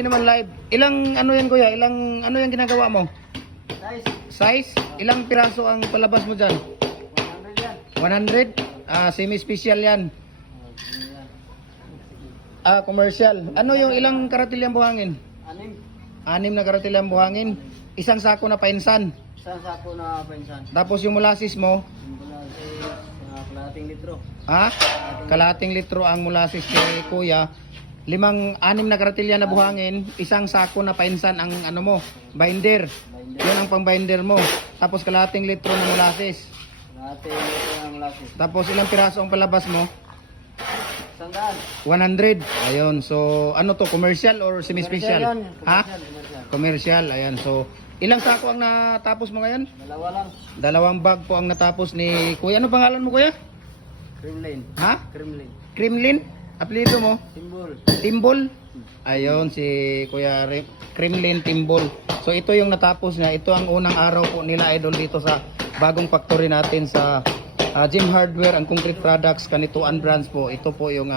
Hindi naman live. Ilang ano yan kuya? Ilang ano yung ginagawa mo? Size? Ilang piraso ang palabas mo dyan? 100 yan. 100? Semi-special yan. Commercial. Ano yung ilang karatilyang buhangin? 6 na karatilyang buhangin. Isang sako na painsan. Isang sako na pensan. Tapos yung molasses mo? Kalating litro. Kalating litro ang molasses kay kuya. 6 na karatilya na buhangin. Isang sako na painsan ang ano mo, binder. Yun ang pang binder mo. Tapos kalating litro na molasses. Kalating litro na molasses. Tapos ilang piraso ang palabas mo? 100. 100. Ayun. So, ano to? Commercial or semi-special? Commercial. Commercial. Ayan. So, ilang sako ang natapos mo ngayon? 2 lang. 2 bag po ang natapos ni Kuya. Ano pangalan mo Kuya? Kremlin. Kremlin. Kremlin? Apelido mo? Timbol. Timbol? Ayun, si Kuya Kremlin Timbol. So, ito yung natapos niya. Ito ang unang araw po nila idol dito sa bagong factory natin sa Gym Hardware and Concrete Products, Kanituan Brands po. Ito po yung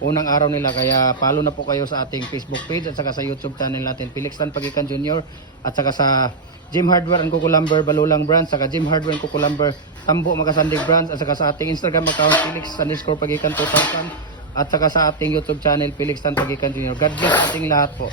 unang araw nila, kaya follow na po kayo sa ating Facebook page at saka sa YouTube channel natin, Felix Tan Pagikan Jr. at saka sa Gym Hardware and Kukulamber Balulang Brands, saka Gym Hardware and Kukulamber Tambo Magasandig Brands, at saka sa ating Instagram account Felix_Pagikan 2000 at saka sa ating YouTube channel Felix Tan Pagikan Jr. God bless ating lahat po.